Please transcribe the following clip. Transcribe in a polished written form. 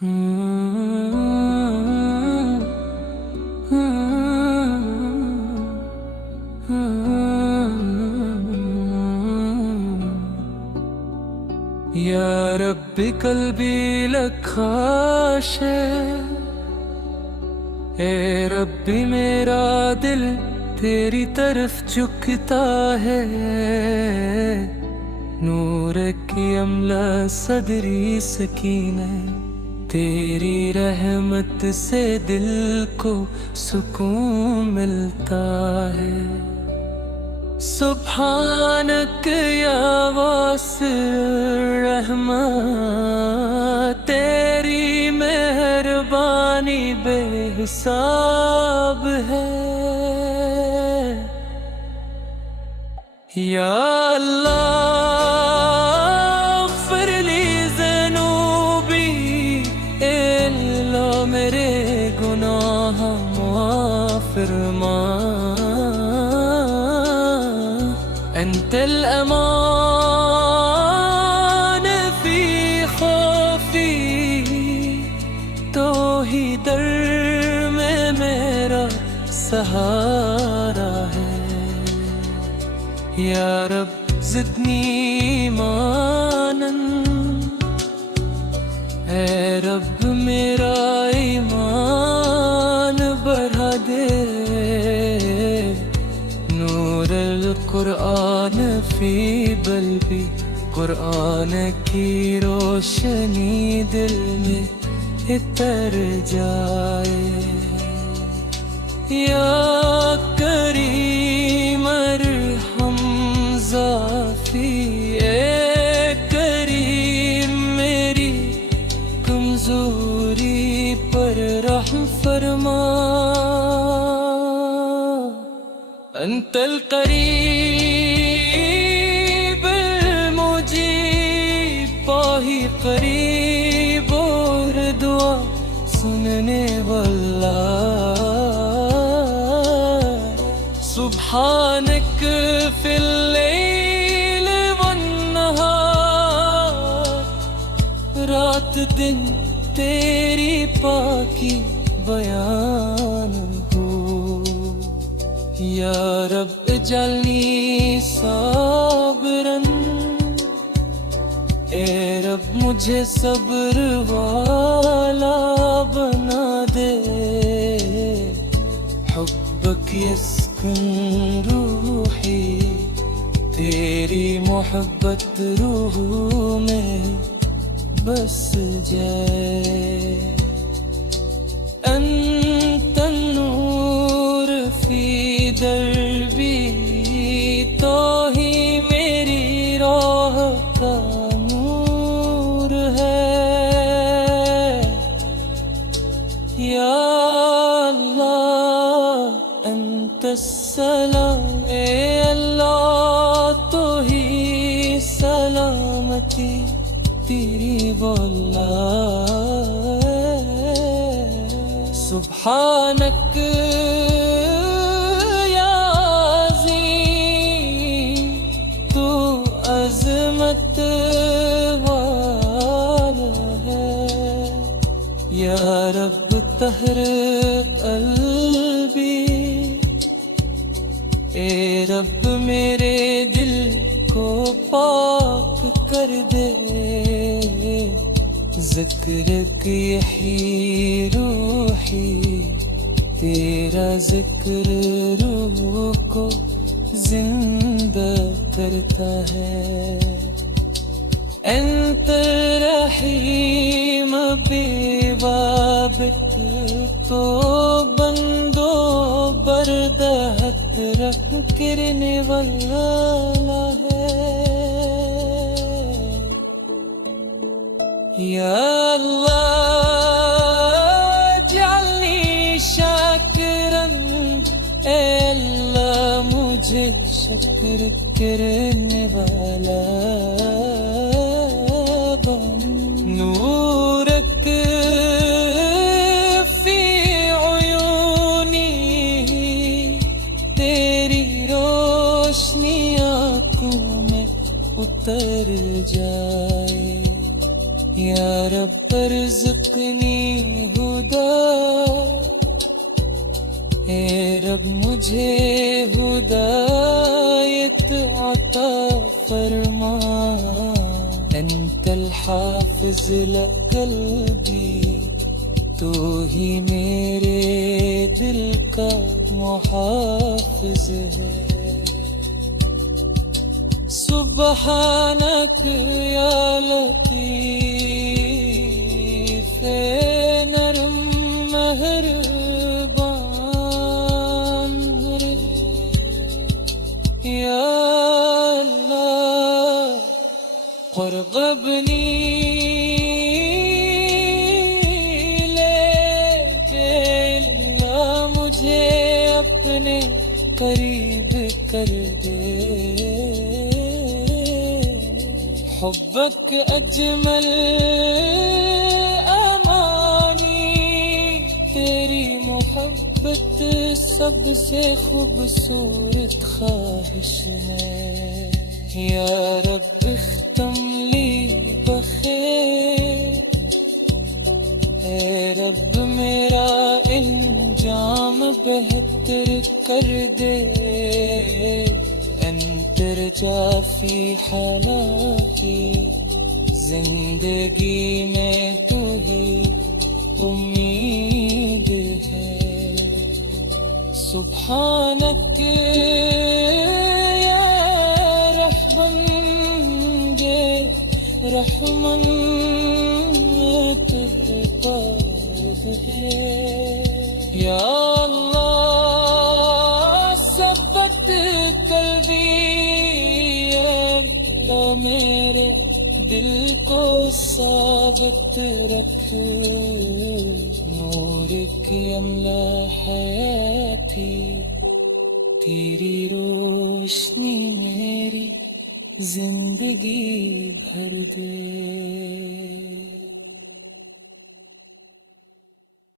یا رب قلبی لک خواہش ہے، اے ربی میرا دل تیری طرف جھکتا ہے، نور کی املا صدری سکینہ، تیری رحمت سے دل کو سکون ملتا ہے۔ سبحانک یا واسع الرحمہ، تیری مہربانی بے حساب ہے۔ یا اللہ اغفر لی ذنوبی، اے اللہ میرے گناہ معاف فرما، انت الامان فی خوفی، تو ہی در میں میرا سہارا ہے۔ یا رب زدنی ایمانا، اے رب میرا ایمان بڑھا دے، نور القرآن فی قلبی، قرآن کی روشنی دل میں اتر جائے۔ یا کریم ارحم ضعفی، اے کریم میری کمزوری پر رحم فرما، انت القریب المجیب، پاہی قریب اور دعا سننے والا، سبحانک فی اللیل والنہار، رات دن تیری پاکی بیان ہو۔ یا رب اجعلنی صابرا، اے رب مجھے صبر والا بنا دے، حبک یسکن روحی، تیری محبت روح میں بس جائے۔ انت النور فی دربی، تو ہی میری راہ کا نور ہے۔ یا اللہ انت السلام، اے اللہ تو ہی سلامتی تیری بولا، سبحانک یا عظیم، تو عظمت والا ہے۔ یا رب طہر قلبی، اے رب میرے دل کو پاک کر دے، ذکر کی ہی روحی، تیرا ذکر روح کو زندہ کرتا ہے۔ انت رحیم ببابک، تو بندو بردہت رکھ کرنے والا ہے۔ یا اللہ اجعلنی شاکرا، اے اللہ مجھے شکر کرنے والا بن، نورک فی عیونی، تیری روشنی آنکھوں میں اتر جائے۔ یا رب ارزقنی ہدا، اے رب مجھے ہدایت عطا فرما، انت الحافظ لقلبی، تو ہی میرے دل کا محافظ ہے۔ سبحانک یا لطیف نرم مہربان، یا اللہ قربنی لے کے اللہ مجھے اپنے قریب کر دے، حبک اجمل امانی، تیری محبت سب سے خوبصورت خواہش ہے، یا رب اختم لی بخیر، اے رب میرا انجام بہتر کر دے، انت رجا فی حالاتی، زندگی میں تو ہی امید ہے، سبحانک یا رحمن رحمن ترباب ہے، یا اللہ ثبت قلبی، اللہ میرے دل کو ثابت رکھ، نور کی املا حیاتی، تیری روشنی میری زندگی بھر دے۔